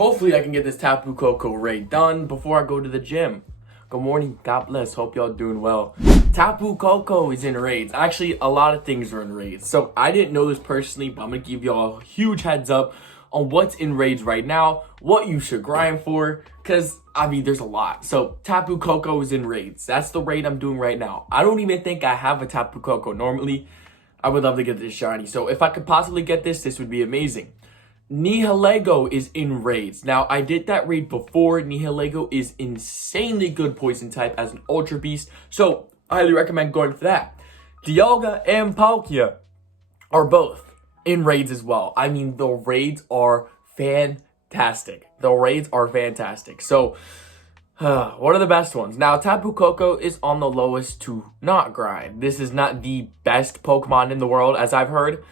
Hopefully I can get this Tapu Koko raid done before I go to the gym. Good morning, God bless, hope y'all doing well. Tapu Koko is in raids. Actually, a lot of things are in raids. So I didn't know this personally, but I'm gonna give y'all a huge heads up on what's in raids right now, what you should grind for, because I mean there's a lot. So Tapu Koko is in raids. That's the raid I'm doing right now. I don't even think I have a Tapu Koko. Normally, I would love to get this shiny. So if I could possibly get this would be amazing. Nihilego is in raids. Now, I did that raid before. Nihilego is insanely good poison type as an Ultra Beast, so I highly recommend going for that. Dialga and Palkia are both in raids as well. I mean, the raids are fantastic. So, what are the best ones? Now, Tapu Koko is on the lowest to not grind. This is not the best Pokemon in the world, as I've heard.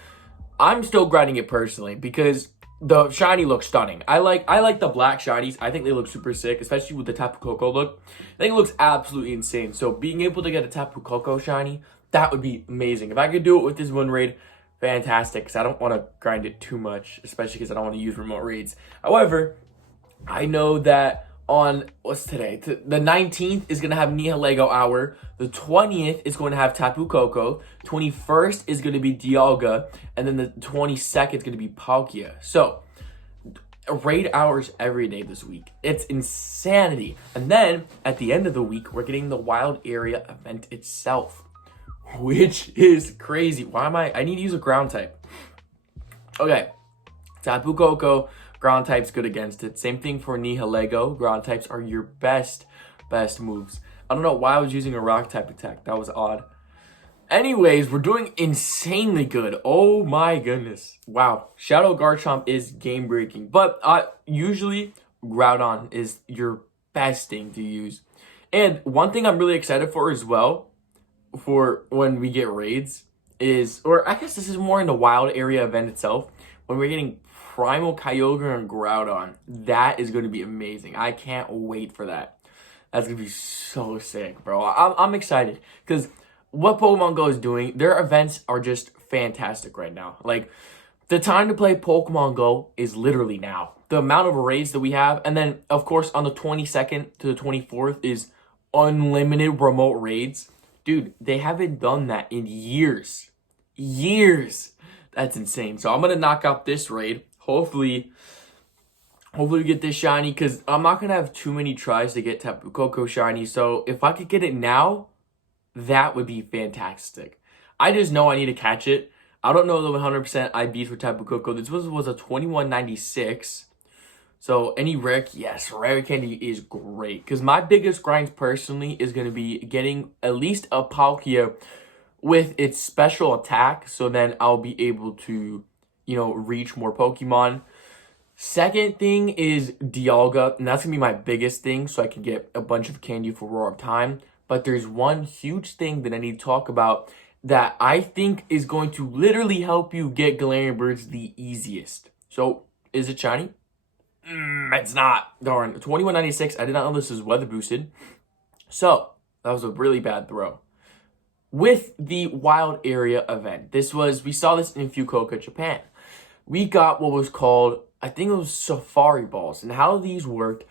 I'm still grinding it personally because the shiny looks stunning. I like the black shinies. I think they look super sick, especially with the Tapu Koko look. I think it looks absolutely insane. So being able to get a Tapu Koko shiny, that would be amazing. If I could do it with this one raid, fantastic. Because I don't want to grind it too much, especially because I don't want to use remote raids. However, I know that on, what's today? The 19th is going to have Nihilego Hour. The 20th is going to have Tapu Koko. 21st is going to be Dialga. And then the 22nd is going to be Palkia. So, raid hours every day this week. It's insanity. And then, at the end of the week, we're getting the Wild Area event itself. Which is crazy. I need to use a ground type. Okay. Tapu Koko. Ground type's good against it. Same thing for Nihilego. Ground types are your best moves. I don't know why I was using a rock type attack. That was odd. Anyways, we're doing insanely good. Oh my goodness. Wow. Shadow Garchomp is game breaking. But usually Groudon is your best thing to use. And one thing I'm really excited for as well, for when we get raids, is, or I guess this is more in the wild area event itself, when we're getting Primal Kyogre and Groudon. That is going to be amazing. I can't wait for that. That's going to be so sick, bro. I'm excited because what Pokemon Go is doing, their events are just fantastic right now. Like, the time to play Pokemon Go is literally now. The amount of raids that we have, and then, of course, on the 22nd to the 24th is unlimited remote raids. Dude, they haven't done that in years. That's insane. So I'm going to knock out this raid. Hopefully we get this shiny, because I'm not going to have too many tries to get Tapu Koko shiny. So if I could get it now, that would be fantastic. I just know I need to catch it. I don't know the 100% I beat for Tapu Koko. This was a 2196. So any rare, yes, rare candy is great. Because my biggest grind personally is going to be getting at least a Palkia with its special attack. So then I'll be able to, reach more Pokemon. Second thing is Dialga, and that's going to be my biggest thing, so I can get a bunch of candy for Roar of Time. But there's one huge thing that I need to talk about that I think is going to literally help you get Galarian birds the easiest. So, is it shiny? It's not. Darn, 2196, I did not know this was weather boosted. So, that was a really bad throw. With the Wild Area event, we saw this in Fukuoka, Japan. We got what was called, I think it was Safari Balls. And how these worked,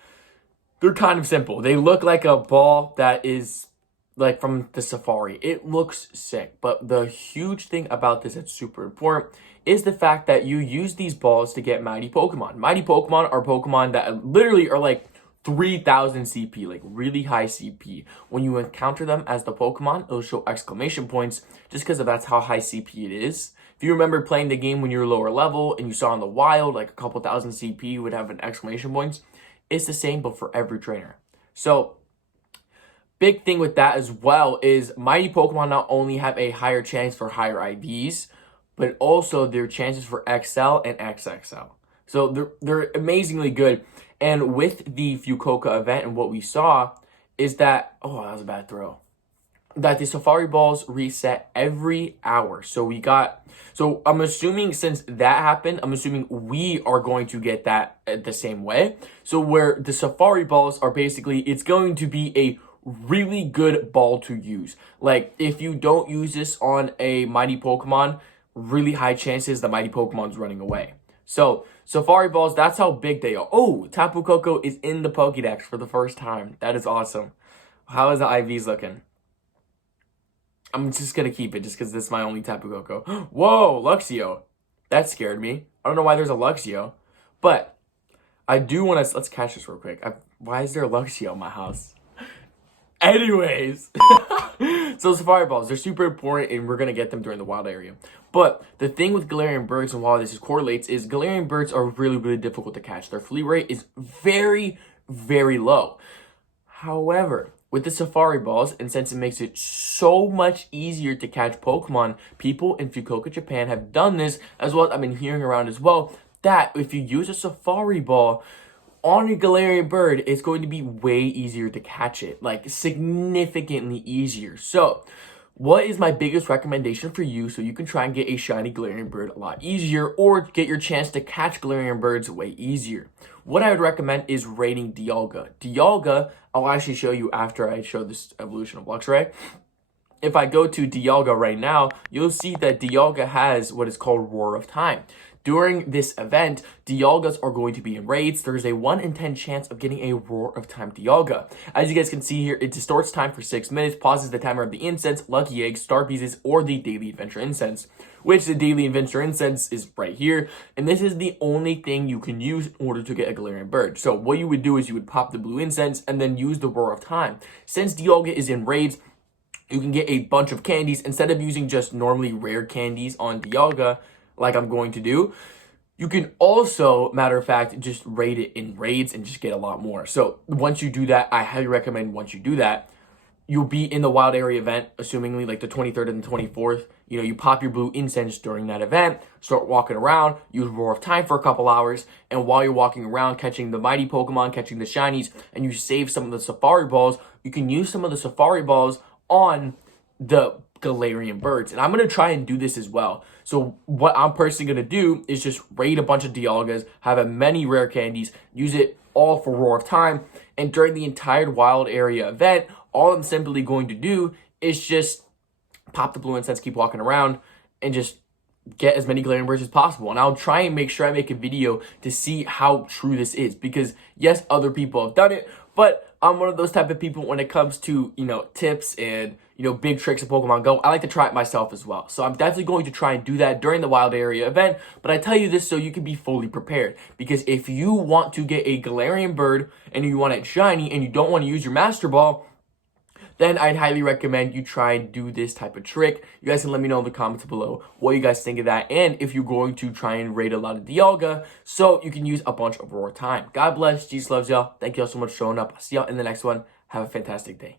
they're kind of simple. They look like a ball that is like from the Safari. It looks sick. But the huge thing about this that's super important is the fact that you use these balls to get mighty Pokemon. Mighty Pokemon are Pokemon that literally are like 3,000 CP, like really high CP. When you encounter them as the Pokemon, it'll show exclamation points just because that's how high CP it is. If you remember playing the game when you were lower level and you saw in the wild, like a couple thousand CP would have an exclamation points, it's the same, but for every trainer. So, big thing with that as well is mighty Pokemon not only have a higher chance for higher IVs, but also their chances for XL and XXL. So, they're amazingly good. And with the Fukuoka event and what we saw is that, oh, that was a bad throw, that the Safari Balls reset every hour. So I'm assuming since that happened, I'm assuming we are going to get that the same way. So where the Safari Balls are basically, it's going to be a really good ball to use. Like, if you don't use this on a mighty Pokemon, really high chances the mighty Pokemon's running away. So, Safari Balls, that's how big they are. Oh, Tapu Koko is in the Pokédex for the first time. That is awesome. How is the IVs looking? I'm just going to keep it just because this is my only Tapu Koko. Whoa, Luxio. That scared me. I don't know why there's a Luxio. But I do want to... Let's catch this real quick. Why is there a Luxio in my house? Anyways. So Safari Balls, they're super important and we're going to get them during the wild area. But the thing with Galarian birds and why this correlates is Galarian birds are really, really difficult to catch. Their flee rate is very, very low. However, with the Safari Balls, and since it makes it so much easier to catch Pokemon, people in Fukuoka, Japan have done this, as well as I've been hearing around as well, that if you use a Safari Ball on a Galarian bird, it's going to be way easier to catch it, like significantly easier. So, what is my biggest recommendation for you so you can try and get a shiny Galarian bird a lot easier or get your chance to catch Galarian birds way easier? What I would recommend is raiding Dialga. Dialga, I'll actually show you after I show this evolution of Luxray. If I go to Dialga right now, you'll see that Dialga has what is called Roar of Time. During this event, Dialgas are going to be in raids. There's a 1 in 10 chance of getting a Roar of Time Dialga. As you guys can see here, it distorts time for 6 minutes, pauses the timer of the incense, lucky eggs, star pieces, or the daily adventure incense. Which the daily adventure incense is right here. And this is the only thing you can use in order to get a Galarian bird. So what you would do is you would pop the blue incense and then use the Roar of Time. Since Dialga is in raids, you can get a bunch of candies. Instead of using just normally rare candies on Dialga, like I'm going to do, you can also, matter of fact, just raid it in raids and just get a lot more. So once you do that, I highly recommend once you do that, you'll be in the wild area event, assumingly like the 23rd and the 24th. You know, you pop your blue incense during that event, start walking around, use Roar of Time for a couple hours, and while you're walking around catching the mighty Pokemon, catching the shinies, and you save some of the Safari Balls, you can use some of the Safari Balls on the Galarian birds. And I'm going to try and do this as well. So what I'm personally going to do is just raid a bunch of Dialgas, have many rare candies, use it all for Roar of Time. And during the entire wild area event, all I'm simply going to do is just pop the blue incense, keep walking around, and just get as many Galarian birds as possible. And I'll try and make sure I make a video to see how true this is. Because yes, other people have done it, but I'm one of those type of people when it comes to, tips and, big tricks of Pokemon Go. I like to try it myself as well. So I'm definitely going to try and do that during the wild area event. But I tell you this so you can be fully prepared. Because if you want to get a Galarian bird and you want it shiny and you don't want to use your Master Ball, then I'd highly recommend you try and do this type of trick. You guys can let me know in the comments below what you guys think of that, and if you're going to try and raid a lot of Dialga so you can use a bunch of Roar Time. God bless. Jesus loves y'all. Thank y'all so much for showing up. I'll see y'all in the next one. Have a fantastic day.